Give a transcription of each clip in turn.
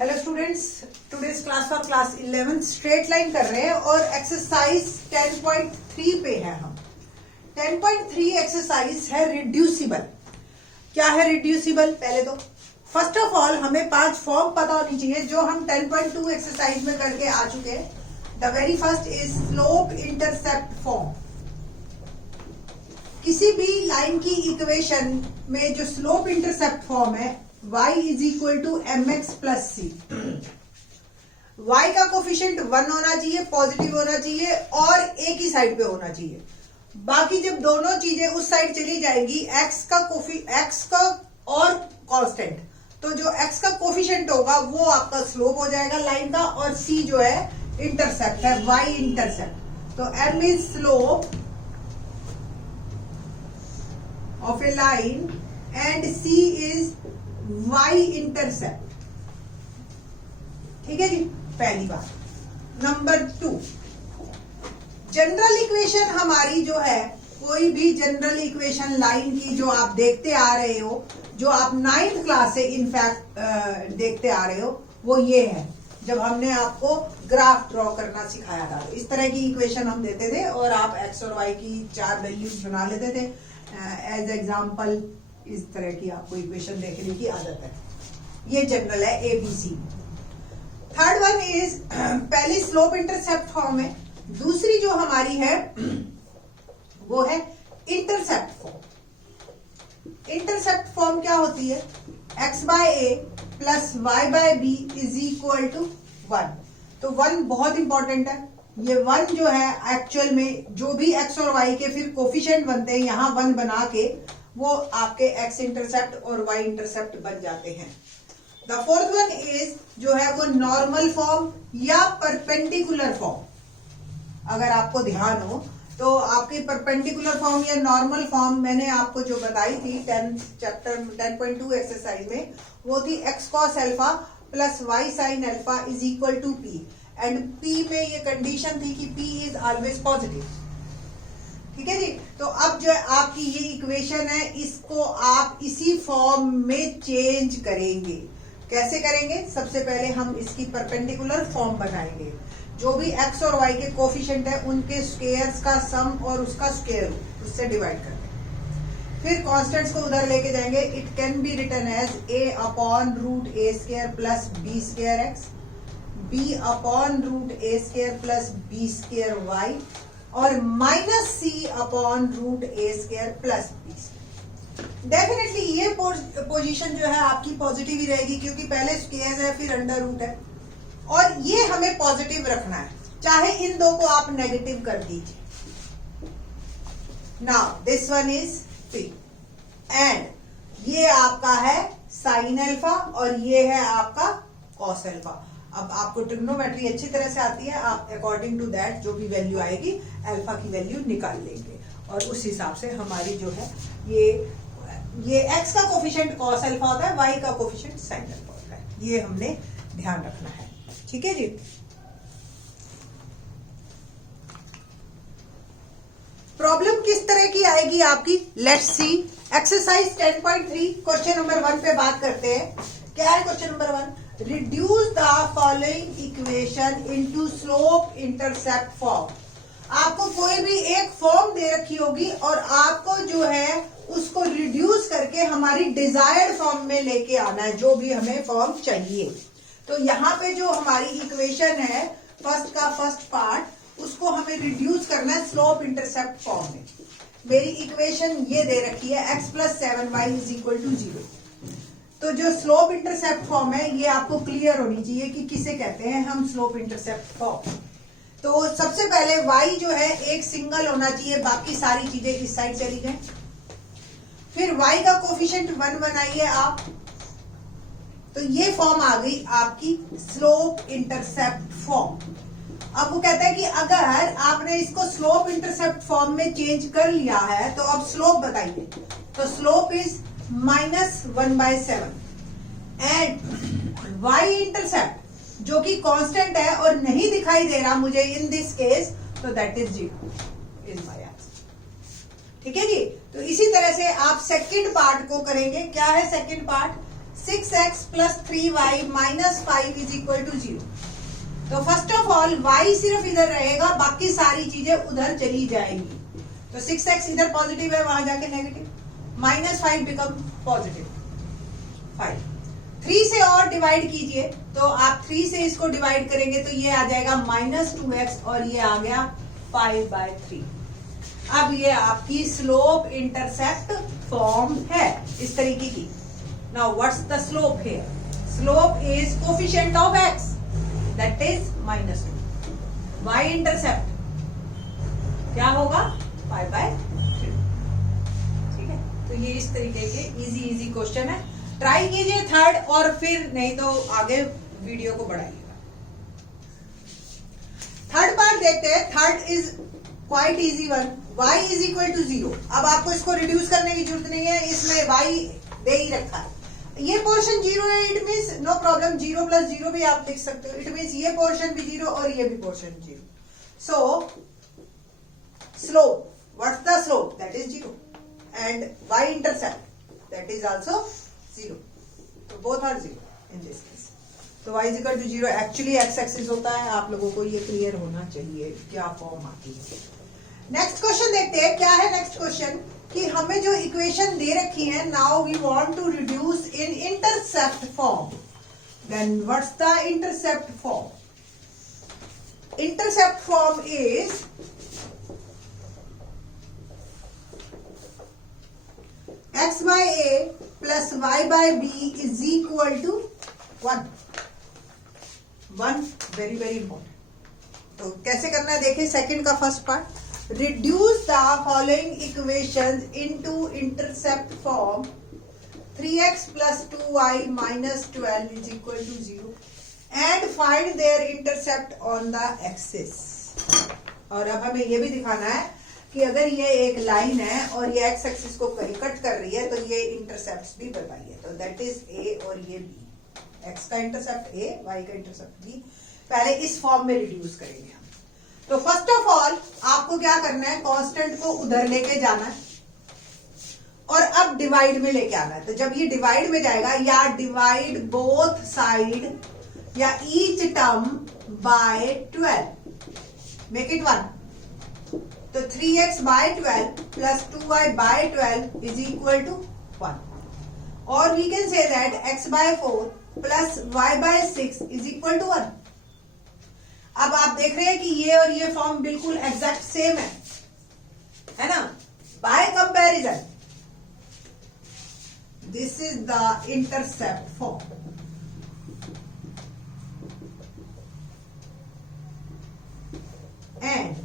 Hello students, today's class for class 11 straight line कर रहे हैं और एक्सरसाइज 10.3 पे है हम। 10.3 एक्सरसाइज है रिड्यूसिबल। क्या है रिड्यूसिबल? पहले तो फर्स्ट ऑफ ऑल हमें 5 फॉर्म पता होनी चाहिए जो हम 10.2 एक्सरसाइज में करके आ चुके हैं। The very first is slope intercept form. किसी भी लाइन की इक्वेशन में जो स्लोप इंटरसेप्ट फॉर्म है y is equal to mx plus c. y का कोफिशिएंट 1 होना चाहिए, पॉजिटिव होना चाहिए और एक ही साइड पे होना चाहिए। बाकी जब दोनों चीजें उस साइड चली जाएंगी, x का और कांस्टेंट, तो जो x का कोफिशिएंट होगा वो आपका स्लोप हो जाएगा लाइन का, और c जो है इंटरसेप्ट है, y इंटरसेप्ट। तो m is slope of A line and c is y intercept. ठीक है जी, पहली बात। नंबर 2, जनरल इक्वेशन हमारी जो है, कोई भी जनरल इक्वेशन लाइन की जो आप देखते आ रहे हो, जो आप 9th क्लास से इनफैक्ट देखते आ रहे हो, वो ये है। जब हमने आपको ग्राफ ड्रॉ करना सिखाया था, इस तरह की इक्वेशन हम देते थे और आप x और y की 4 वैल्यूज बना लेते थे। एज एग्जाम्पल इस तरह की आपको इक्वेशन देखने की आदत है। ये जनरल है ABC। थर्ड वन इज पहली स्लोप इंटरसेप्ट फॉर्म है। दूसरी जो हमारी है वो है इंटरसेप्ट फॉर्म। इंटरसेप्ट फॉर्म क्या होती है? x by a plus y by b is equal to 1। तो 1 बहुत इंपॉर्टेंट है। ये 1 जो है एक्चुअल में जो भी x और y के फिर कोफिशिएंट बनते हैं, यहां 1 बना के वो आपके x इंटरसेप्ट और y इंटरसेप्ट बन जाते हैं। द फोर्थ वन इज जो है वो नॉर्मल फॉर्म या परपेंडिकुलर फॉर्म। अगर आपको ध्यान हो तो आपकी परपेंडिकुलर फॉर्म या नॉर्मल फॉर्म मैंने आपको जो बताई थी 10.2 एक्सरसाइज में, वो थी x cos alpha plus y sin alpha is equal to p। And p में ये कंडीशन थी कि p इज ऑलवेज पॉजिटिव। ठीक है जी। तो अब जो आपकी ये इक्वेशन है, इसको आप इसी फॉर्म में चेंज करेंगे। कैसे करेंगे? सबसे पहले हम इसकी परपेंडिकुलर फॉर्म बनाएंगे। जो भी x और y के कोफिशिएंट है उनके स्क्वायर्स का सम और उसका स्क्वायर रूट, उससे डिवाइड करके फिर कांस्टेंट्स को उधर लेके जाएंगे। It can be written as a upon root a square plus b square x, b upon root a square plus b square y और minus c upon root a square plus b square. Definitely ये position जो है आपकी positive ही रहेगी, क्योंकि पहले square है फिर अंडर रूट है, और ये हमें पॉजिटिव रखना है, चाहे इन दो को आप नेगेटिव कर दीजिए। Now this one is p and ये आपका है साइन अल्फा और ये है आपका कॉस अल्फा। अब आपको ट्रिग्नोमेट्री अच्छी तरह से आती है, आप अकॉर्डिंग टू दैट जो भी वैल्यू आएगी अल्फा की वैल्यू निकाल लेंगे, और उस हिसाब से हमारी जो है ये x का कोफिशिएंट कॉस अल्फा होता है, y का कोफिशिएंट साइन अल्फा होता है। ये हमने ध्यान रखना है। ठीक है जी। प्रॉब्लम किस तरह की आएगी आपकी? Let's see. Exercise 10.3 question number 1 पे बात करते हैं। क्या है question number 1? Reduce the following equation into slope intercept form। आपको कोई भी एक फॉर्म दे रखी होगी और आपको जो है उसको रिड्यूस करके हमारी डिजायर्ड फॉर्म में लेके आना है, जो भी हमें फॉर्म चाहिए। तो यहाँ पे जो हमारी इक्वेशन है फर्स्ट का फर्स्ट पार्ट, उसको हमें रिड्यूस करना है स्लोप इंटरसेप्ट फॉर्म में। मेरी इक्वेशन ये दे रखी है x plus 7y is equal to 0। तो जो स्लोप इंटरसेप्ट फॉर्म है ये आपको क्लियर होनी चाहिए कि किसे कहते हैं हम स्लोप इंटरसेप्ट फॉर्म। तो सबसे पहले y जो है एक सिंगल होना चाहिए, बाकी सारी चीजें इस साइड चली गए। फिर y का कोफिशिएंट 1 बनाइए आप, तो ये फॉर्म आ गई आपकी स्लोप इंटरसेप्ट फॉर्म। अब वो कहता है कि अगर आपने इसको स्लोप इंटरसेप्ट फॉर्म में चेंज कर लिया है तो अब स्लोप बताइए। तो slope is -1/7 and y intercept जो कि कांस्टेंट है और नहीं दिखाई दे रहा मुझे इन दिस केस, तो that is 0 is my answer. ठीक है जी। तो इसी तरह से आप सेकंड पार्ट को करेंगे। क्या है second part? 6x plus 3y minus 5 is equal to 0। तो फर्स्ट ऑफ ऑल y सिर्फ इधर रहेगा, बाकी सारी चीजें उधर चली जाएंगी। तो 6x इधर पॉजिटिव है, वहां जाके नेगेटिव, माइनस 5 बिकम पॉजिटिव 5। 3 से और डिवाइड कीजिए, तो आप 3 से इसको डिवाइड करेंगे तो ये आ जाएगा माइनस 2x और ये आ गया 5/3। अब ये आपकी स्लोप इंटरसेप्ट फॉर्म है इस तरीके की। Now what's the slope here? Slope is coefficient of x, that is -2। y intercept क्या होगा? 5/3। ठीक है, तो ये इस तरीके के इजी क्वेश्चन है। ट्राई कीजिए थर्ड, और फिर नहीं तो आगे वीडियो को बढ़ाइएगा। थर्ड पार्ट देखते हैं। Third is quite easy one. y is equal to 0। अब आपको इसको रिड्यूस करने की जरूरत नहीं है, इसमें y दे ही रखा है। ये पोर्शन 0 है, it means no problem, 0 plus 0 भी आप लिख सकते हो। इट मीन्स ये पोर्शन भी 0 और ये भी portion 0। So slope, what's the slope? That is 0 and y intercept that is also 0। तो both are 0 in this case. तो y is equal to 0 actually x axis होता है। आप लोगों को ये क्लियर होना चाहिए क्या फॉर्म आती है। नेक्स्ट क्वेश्चन देखते हैं। क्या है नेक्स्ट क्वेश्चन? कि हमें जो इक्वेशन दे रखी है, now we want to reduce in intercept form. Then what's the intercept form? Intercept form is x by a plus y by b is equal to 1। Very important. तो कैसे करना है देखिए, सेकंड का first part. Reduce the following equations into intercept form। 3x plus 2y minus 12 is equal to 0 and find their intercept on the axis। और अब हमें ये भी दिखाना है कि अगर ये एक लाइन है और ये x एक्सिस को कट कर रही है तो ये इंटरसेप्ट्स भी बताइए। तो दैट इज a और ये b। x का इंटरसेप्ट a, y का इंटरसेप्ट b। पहले इस फॉर्म में रिड्यूस करेंगे हम। तो फर्स्ट ऑफ ऑल आपको क्या करना है? कांस्टेंट को उधर लेके जाना है और अब डिवाइड में लेके आना है। तो जब ये डिवाइड में जाएगा, या डिवाइड बोथ साइड या each term by 12, make it 1। तो 3x by 12 plus 2y by 12 is equal to 1। और we can say that x by 4 plus y by 6 is equal to 1। अब आप देख रहे हैं कि ये और ये फॉर्म बिल्कुल एग्जैक्ट सेम है ना? Bye comparison this is the intercept form. And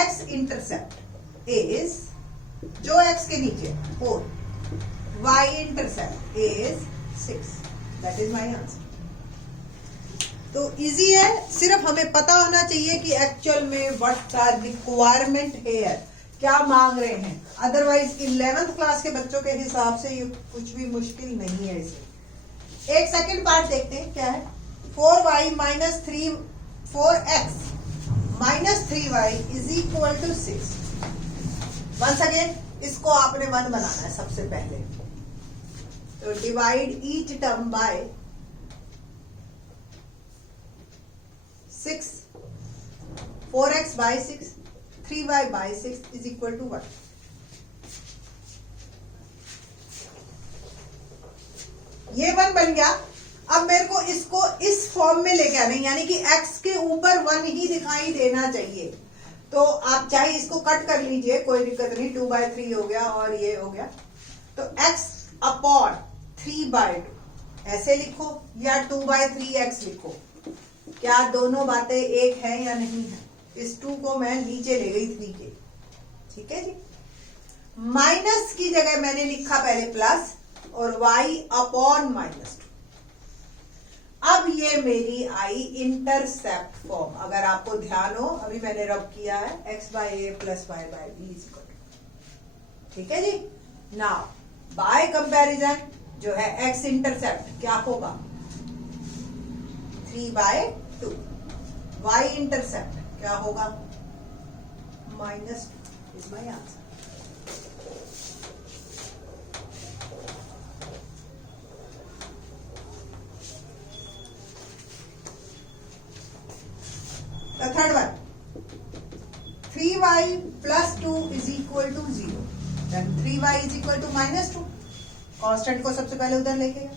x intercept is, जो x के नीचे 4, y intercept is 6। That is my answer. तो इजी है, सिर्फ हमें पता होना चाहिए कि एक्चुअल में व्हाट द रिक्वायरमेंट है, क्या मांग रहे हैं। अदरवाइज 11th क्लास के बच्चों के हिसाब से ये कुछ भी मुश्किल नहीं है। इसे एक सेकंड पार्ट देखते हैं क्या है। 4y minus 4x minus 3y is equal to 6। Once again इसको आपने 1 बनाना है सबसे पहले। तो divide each term by 6, 4x by 6, 3y by 6 is equal to 1। ये 1 बन गया। अब मेरे को इसको इस फॉर्म में लेके आना है, यानी कि x के ऊपर 1 ही दिखाई देना चाहिए। तो आप चाहे इसको कट कर लीजिए, कोई दिक्कत नहीं। 2/3 हो गया और ये हो गया। तो x अपॉन 3/2 ऐसे लिखो या 2/3x लिखो। क्या दोनों बातें एक है या नहीं है? इस 2 को मैं नीचे ले गई 3 के। ठीक है जी। माइनस की जगह मैंने लिखा पहले प्लस और y अपॉन -2। अब ये मेरी आई इंटरसेप्ट फॉर्म। अगर आपको ध्यान हो, अभी मैंने रब किया है x by a plus y by b is equal to. ठीक है जी। नाउ बाय कंपैरिजन जो है x इंटरसेप्ट क्या होगा? 3/2। y इंटरसेप्ट क्या होगा? -2 is my answer. The third one 3y plus 2 is equal to 0. Then 3y is equal to minus 2. Constant को सबसे पहले उधर लेके गए.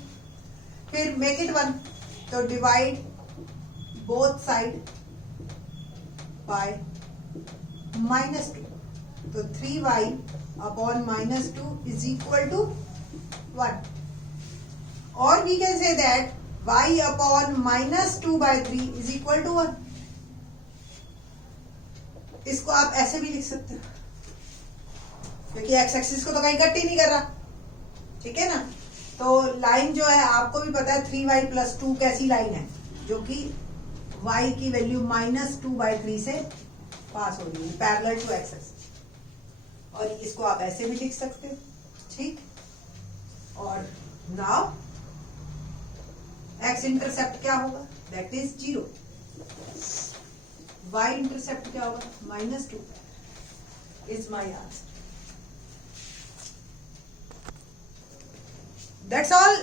फिर मेक इट 1. तो divide both side by minus 2. तो 3y upon minus 2 is equal to 1. और we can say that y upon minus 2 by 3 is equal to 1. इसको आप ऐसे भी लिख सकते हो क्योंकि एक्स एक्सिस को तो कहीं कट ही नहीं कर रहा. ठीक है ना. तो लाइन जो है आपको भी पता है 3y प्लस 2 कैसी लाइन है जो कि y की वैल्यू माइनस 2/3 से पास हो रही है पैरेलल टू एक्स एक्सिस. और इसको आप ऐसे भी लिख सकते हो. ठीक. और नाउ एक्स इंटरसेप्ट क्या होगा? That is 0. y इंटरसेप्ट क्या होगा? Minus 2 is my answer. That's all.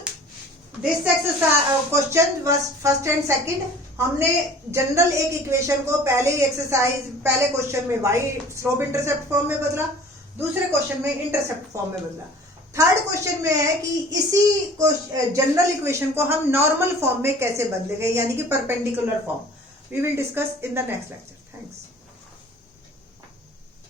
This exercise question first and second हमने जनरल एक इक्वेशन को पहले क्वेश्चन में y स्लोप इंटरसेप्ट फॉर्म में बदला, दूसरे क्वेश्चन में इंटरसेप्ट फॉर्म में बदला. थर्ड क्वेश्चन में है कि इसी जनरल इक्वेशन को हम नॉर्मल फॉर्म में कैसे बदलेंगे यानी कि perpendicular form. We will discuss in the next lecture. Thanks.